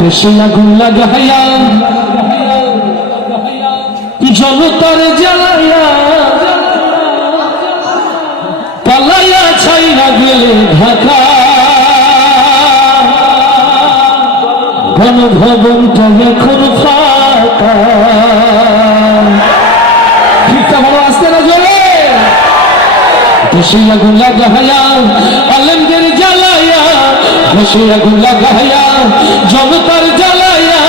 দেশে আগুন লাগাইয়া জনতার জ্বালাইয়া পালাইয়া ছাইরা গেলে ঢাকা। গণভবনটা এখন ফাঁকা। ভালো আসতে না জোরে। আগুন লাগাইয়া আলেমদের জ্বালাইয়া দেশে আগুন লাগাইয়া জনতার জ্বালাইয়া,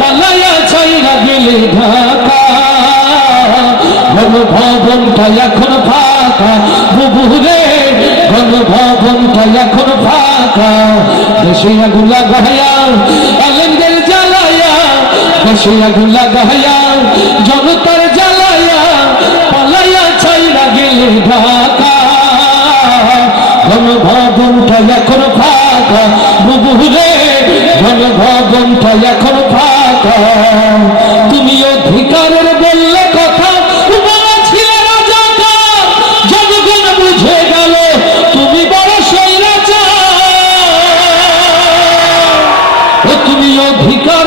পালাইয়া ছাইরা গেলে ঢাকা। এখন ফাঁকা, বুবুরে গণভবনটা এখন ফাঁকা। দেশে আগুন লাগাইয়া আলেমদের জ্বালাইয়া দেশে আগুন লাগাইয়া জনতার জ্বালাইয়া, পালাইয়া ছাইরা গেলে ঢাকা। গণভবনটা এখন ফাঁকা। এখন ফাঁকা তুমি অধিকারের বললে কথা জনগণ বুঝে গেল, তুমি বড় স্বৈরাচার ও তুমি অধিকারের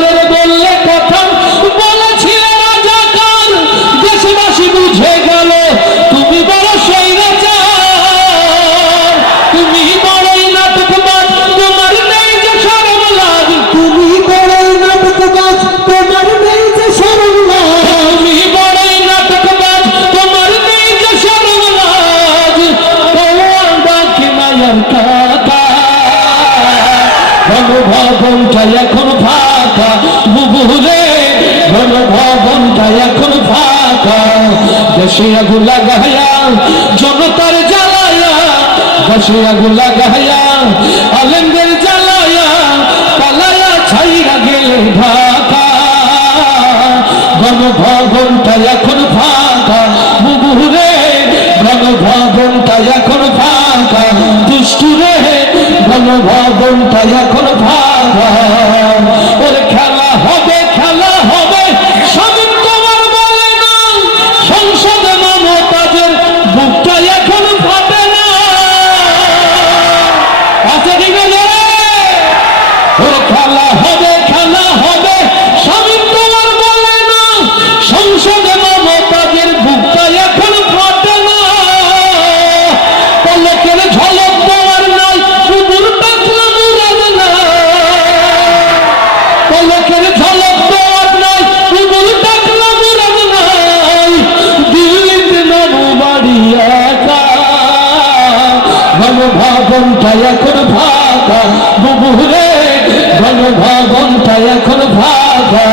গণভবনটা এখন ফাঁকা। বুবুরে গণভবনটা এখন ফাঁকা। দেশে আগুন লাগাইয়া জনতার জ্বালাইয়া দেশে আগুন লাগাইয়া আলেমদের জ্বালাইয়া পালাইয়া ছাইরা গেলে ঢাকা। এখন গণভবনটা এখন ফাঁকা ওরে গণভবনটা এখন ফাঁকা বুবুরে, গণভবনটা এখন ফাঁকা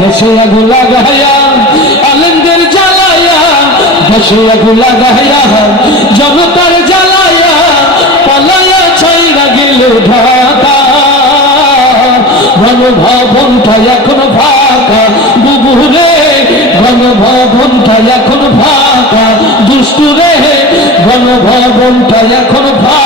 দেশে আগুন লাগাইয়া আলেন্দের জ্বালাইয়া, দেশে আগুন লাগাইয়া, জনতার জ্বালাইয়া, পালাইয়া ছাইরা গেল ঢাকা। এখন ফাঁকা বুবুরে, গণভবনটা এখন ফাঁকা দুষ্টুরে, গণভবনটা এখন ফাঁকা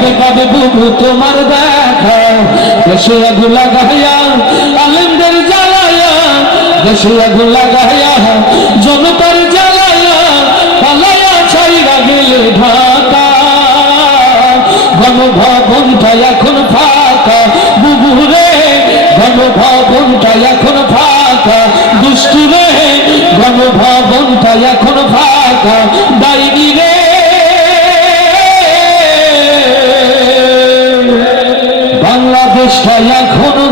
কবে কবে বুবু তোমার দেখা। দেশে আগুন লাগাইয়া, আলেমদের জ্বালাইয়া, দেশে আগুন লাগাইয়া, জনতার পালাইয়া ছাইরা গেলে ঢাকা। গণভবনটা এখন ফাঁকা। এখন